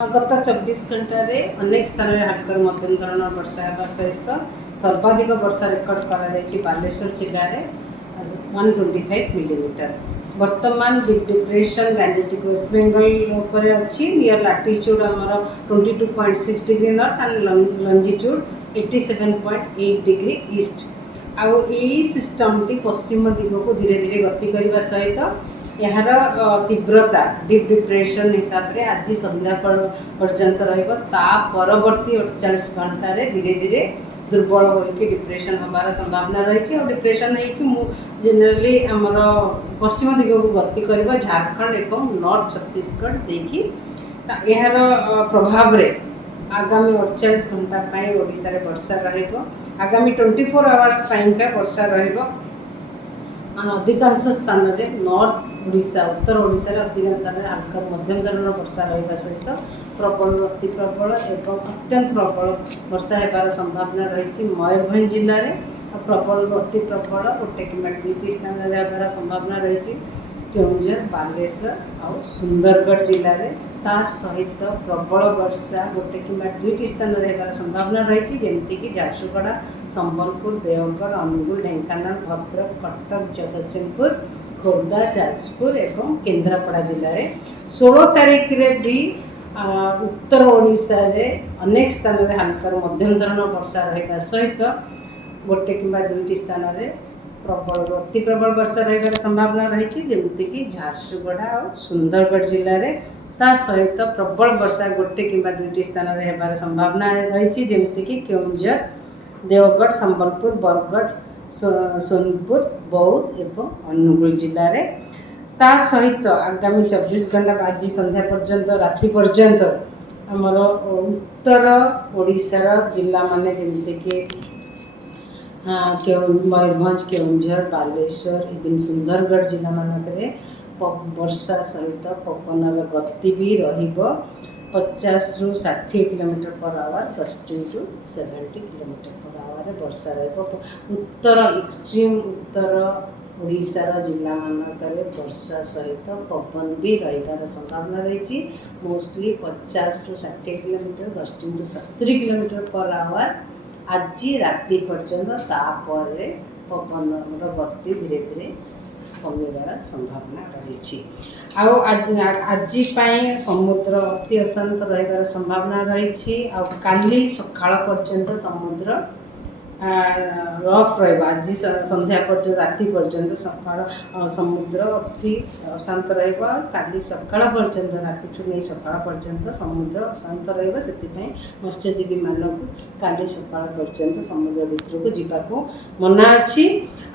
गत 24 घंटे अनेक स्थान में हल्का मध्यम धरण वर्षा होगा सहित सर्वाधिक वर्षा रेकर्ड कर बालेश्वर जिले में 125 मिलीमीटर। वर्तमान डिप्रेशन गैंजेटिक वेस्ट बेंगल अच्छी नियर लाटिट्यूड आमर 22.6 degree north and longitude 87.8 degree east. आउ यही सिस्टम टी पश्चिम दिग को धीरे धीरे गति करने सहित यार तीव्रता डीप डिप्रेशन हिसाब से आज संध्या पर्यंत परवर्ती 48 घंटा धीरे धीरे दुर्बल होकर डिप्रेशन हमार संभावना रही और डिप्रेशन जेनेराली आमर पश्चिम दिग को गति कर झारखंड और नॉर्थ छत्तीसगढ़ देखी यार प्रभाव रे आगामी 48 घंटा ओडिशा रे वर्षा रहिबो। आगामी 24 आवर्स का वर्षा रहिबो। अधिकांश स्थान में नॉर्थ ओडिशा उत्तर ओडिशा रे अधिकांश स्थान में हल्का मध्यम धरण वर्षा रहिबा सहित प्रबल अति प्रबल एवं अत्यंत प्रबल वर्षा होबार संभावना रही। मयूरभंज जिले में प्रबल अति प्रबल गोटे कि दुईटी स्थान में होबार संभावना रही। केउंझर बालेश्वर और सुंदरगढ़ जिले में ता सहित प्रबल वर्षा गोटे कि दुईटी स्थान में होबार संभावना रही जमीक झारसुगुड़ा संबलपुर देवगढ़ अनुगुल ढेंकानाल भद्रक कटक जगतसिंहपुर खोर्धा जाजपुर एवं केन्द्रापड़ा जिले में 16 तारीख में भी उत्तर ओडिशा रे अनेक स्थान में हल्का मध्यम धरण वर्षा रहा सहित गोटे कि दुईटी स्थान में प्रबल अति प्रबल वर्षा रही संभावना रही जमीक झारसुगुड़ा और सुंदरगढ़ जिले में ता सहित प्रबल वर्षा गोटे कि दुईटी स्थान में होबार संभावना रही जमीक केउंझर देवगढ़ संबलपुर बरगढ़ सोनपुर बौद्ध एवं अनुगुल जिले में ता सहित आगामी 24 घंटा आज संध्या पर्यंत राति पर्यंत आमर उत्तर ओडिशार जिला माने जमीक मयूरभंज केउंझर बालेश्वर एवं सुंदरगढ़ जिला मानक वर्षा सहित पवन गति भी रहिबो 50 ରୁ 60 kilometre per hour 10 to 70 kilometre per hour वर्षा रहिबो। उत्तर एक्सट्रीम उत्तर ओडिशार जिला मानक वर्षा सहित पवन भी रहिबार संभावना रही। मोस्टली 50 ରୁ 60 kilometre 10 to 70 kilometre per our आज राति पर्यंत तापर पवन गति धीरे धीरे कमिबार संभावना रही। आज समुद्र अति अशांत रहिबार संभावना रही। काली सकाळ पर्यंत समुद्र रफ रहिबा। आज संध्या पर्यंत राति पर्यंत सकाळ समुद्र अति अशांत रहिबा। काली सकाळ पर्यंत राति ठू नहीं सकाळ पर्यंत समुद्र अशांत रहिबा। सेतिपई मत्स्यजीवी मानक काली सकाळ पर्यंत समुद्र भितर को जीवाको मना अछि।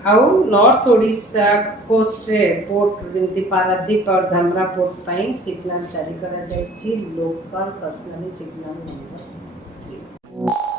आउ नॉर्थ ओडिशा कोस्ट रे पोर्ट जमती पारादीप और धामरा पोर्ट पाई सिग्नल जारी करा जायछि लोकल कस्टमरी सिग्नल नंबर 3।